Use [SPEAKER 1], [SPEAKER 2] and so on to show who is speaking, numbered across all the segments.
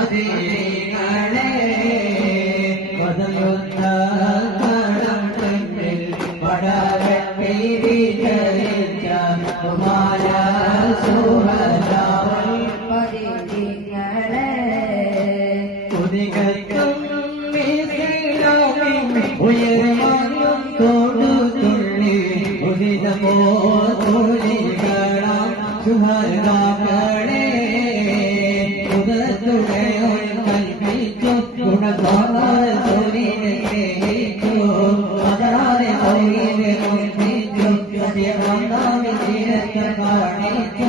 [SPEAKER 1] പതിനീകളെ പതിനൊന്ന കടം തമ്മിൽ പടകട്ടി വിചരിച്ച കുമാര സുഹരാവൽ
[SPEAKER 2] പതിനീകളെ
[SPEAKER 1] കുതികത്തും ഉയരമായും തോടുതുള്ളി ഉദിതമോ തുള്ളികളാം സുഹരാ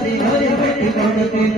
[SPEAKER 1] ഒരു പെട്ടിക്കൊടുത്തു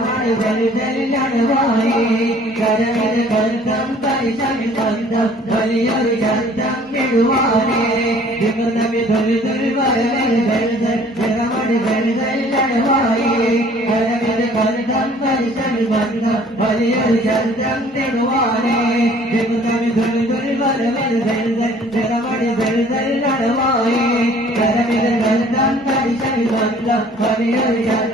[SPEAKER 1] रणमण बल जल रणवाए कर कर बंधम परिषद बंधम बलि और जंतम मिलवाए विमल में धुल धुल बल बल बल धल रणमण बल जल रणवाए कर कर बंधम परिषद बंधम बलि और जंतम मिलवाए विमल में धुल धुल बल बल बल धल रणमण बल जल रणवाए कर कर बंधम परिषद बंधम बलि और जंतम